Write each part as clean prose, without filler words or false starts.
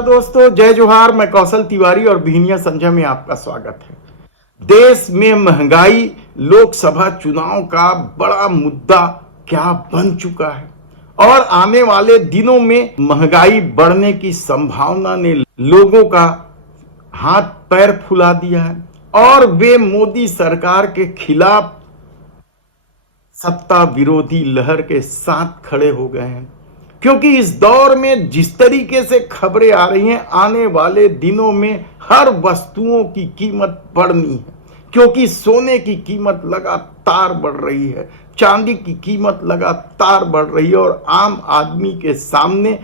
नमस्कार दोस्तों, जय जोहार। मैं कौशल तिवारी और बिहनिया संजय में आपका स्वागत है। देश में महंगाई लोकसभा चुनाव का बड़ा मुद्दा क्या बन चुका है और आने वाले दिनों में महंगाई बढ़ने की संभावना ने लोगों का हाथ पैर फुला दिया है और वे मोदी सरकार के खिलाफ सत्ता विरोधी लहर के साथ खड़े हो गए हैं, क्योंकि इस दौर में जिस तरीके से खबरें आ रही हैं, आने वाले दिनों में हर वस्तुओं की कीमत बढ़नी है, क्योंकि सोने की कीमत लगातार बढ़ रही है, चांदी की कीमत लगातार बढ़ रही है और आम आदमी के सामने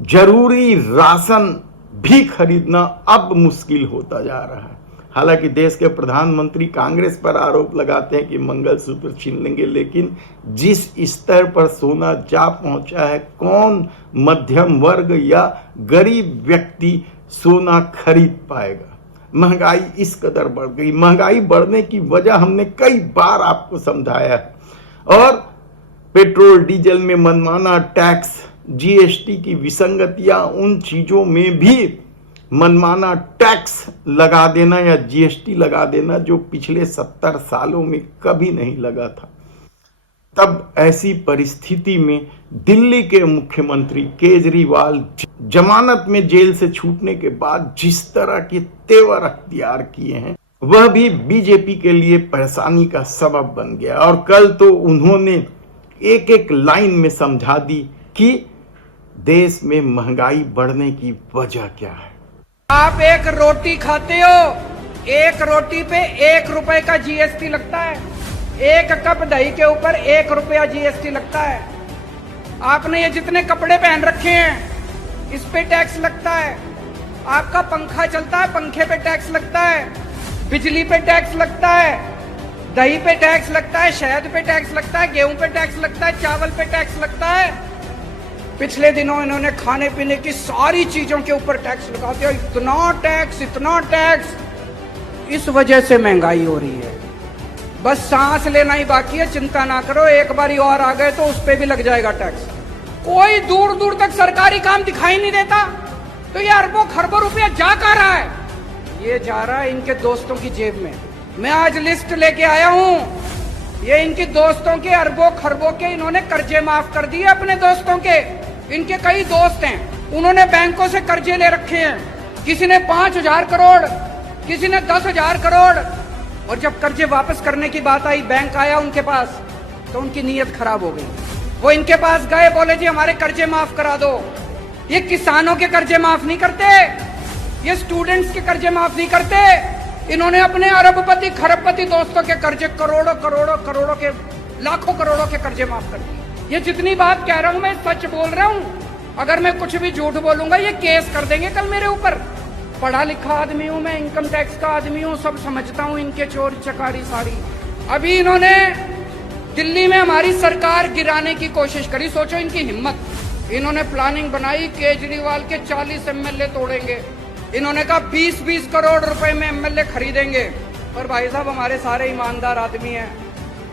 जरूरी राशन भी खरीदना अब मुश्किल होता जा रहा है। हालांकि देश के प्रधानमंत्री कांग्रेस पर आरोप लगाते हैं कि मंगलसूत्र छीन लेंगे, लेकिन जिस स्तर पर सोना जा पहुंचा है, कौन मध्यम वर्ग या गरीब व्यक्ति सोना खरीद पाएगा। महंगाई इस कदर बढ़ गई। महंगाई बढ़ने की वजह हमने कई बार आपको समझाया है और पेट्रोल डीजल में मनमाना टैक्स, जीएसटी की विसंगतियां, उन चीजों में भी मनमाना टैक्स लगा देना या जीएसटी लगा देना जो पिछले 70 सालों में कभी नहीं लगा था। तब ऐसी परिस्थिति में दिल्ली के मुख्यमंत्री केजरीवाल जमानत में जेल से छूटने के बाद जिस तरह के तेवर अख्तियार किए हैं, वह भी बीजेपी के लिए परेशानी का सबब बन गया। और कल तो उन्होंने एक एक लाइन में समझा दी कि देश में महंगाई बढ़ने की वजह क्या है। आप एक रोटी खाते हो, एक रोटी पे 1 रुपए का जीएसटी लगता है। 1 कप दही के ऊपर 1 रुपया जीएसटी लगता है। आपने ये जितने कपड़े पहन रखे हैं, इस पे टैक्स लगता है। आपका पंखा चलता है, पंखे पे टैक्स लगता है। बिजली पे टैक्स लगता है, दही पे टैक्स लगता है, शहद पे टैक्स लगता है, गेहूं पे टैक्स लगता है, चावल पे टैक्स लगता है। पिछले दिनों इन्होंने खाने पीने की सारी चीजों के ऊपर टैक्स लगा दिया। इतना टैक्स। इस वजह से महंगाई हो रही है। बस सांस लेना ही बाकी है, चिंता ना करो, एक बारी और आ गए तो उस पे भी लग जाएगा टैक्स। कोई दूर दूर तक सरकारी काम दिखाई नहीं देता, तो ये अरबों खरबों रुपया जा कहाँ रहा है? ये जा रहा है इनके दोस्तों की जेब में। मैं आज लिस्ट लेके आया हूं, ये इनके दोस्तों के अरबों खरबों के इन्होंने कर्जे माफ कर दिए अपने दोस्तों के। इनके कई दोस्त हैं, उन्होंने बैंकों से कर्जे ले रखे हैं। किसी ने 5,000 करोड़, किसी ने 10,000 करोड़। और जब कर्जे वापस करने की बात आई, बैंक आया उनके पास, तो उनकी नीयत खराब हो गई। वो इनके पास गए, बोले जी हमारे कर्जे माफ करा दो। ये किसानों के कर्जे माफ नहीं करते, ये स्टूडेंट्स के कर्जे माफ नहीं करते। इन्होंने अपने अरबपति खरबपति दोस्तों के कर्जे करोड़ों के लाखों करोड़ों के कर्जे माफ कर दिए। ये जितनी बात कह रहा हूं मैं सच बोल रहा हूं। अगर मैं कुछ भी झूठ बोलूंगा ये केस कर देंगे कल मेरे ऊपर। पढ़ा लिखा आदमी हूं मैं, इनकम टैक्स का आदमी हूं, सब समझता हूं इनके चोरी चकारी सारी। अभी इन्होंने दिल्ली में हमारी सरकार गिराने की कोशिश करी, सोचो इनकी हिम्मत। इन्होंने प्लानिंग बनाई, केजरीवाल के 40 एमएलए तोड़ेंगे। इन्होंने कहा 20-20 करोड़ रुपए में एमएलए खरीदेंगे। पर भाई साहब हमारे सारे ईमानदार आदमी हैं,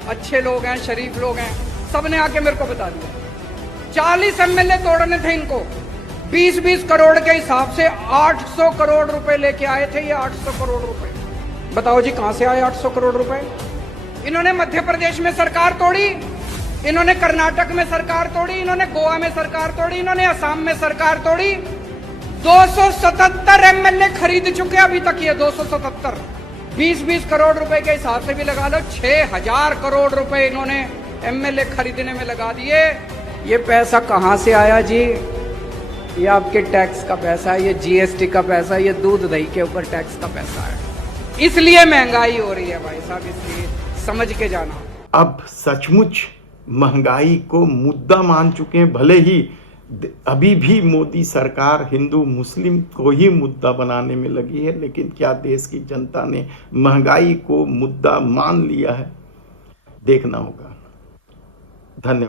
अच्छे लोग हैं, शरीफ लोग हैं, सबने आके मेरे को बता दिया 40 एमएलए तोड़ने थे इनको। 20-20 करोड़ के हिसाब से 800 करोड़ रुपए लेके आए थे ये। 800 करोड़ रुपए, बताओ जी कहां से आए 800 करोड़ रुपए? इन्होंने मध्य प्रदेश में सरकार तोड़ी, इन्होंने कर्नाटक में सरकार तोड़ी, इन्होंने गोवा में सरकार तोड़ी, इन्होंने असम में सरकार तोड़ी। 277 एमएलए खरीद चुके अभी तक ये। 277, 20-20 करोड़ रुपए के हिसाब से भी लगा लो, 6,000 करोड़ रुपए इन्होंने एमएलए खरीदने में लगा दिए। ये पैसा कहां से आया जी? ये आपके टैक्स का पैसा है, ये जीएसटी का पैसा है, ये दूध दही के ऊपर टैक्स का पैसा है। इसलिए महंगाई हो रही है भाई साहब, इसलिए समझ के जाना। अब सचमुच महंगाई को मुद्दा मान चुके हैं। भले ही अभी भी मोदी सरकार हिंदू मुस्लिम को ही मुद्दा बनाने में लगी है, लेकिन क्या देश की जनता ने महंगाई को मुद्दा मान लिया है? देखना होगा। धन्यवाद।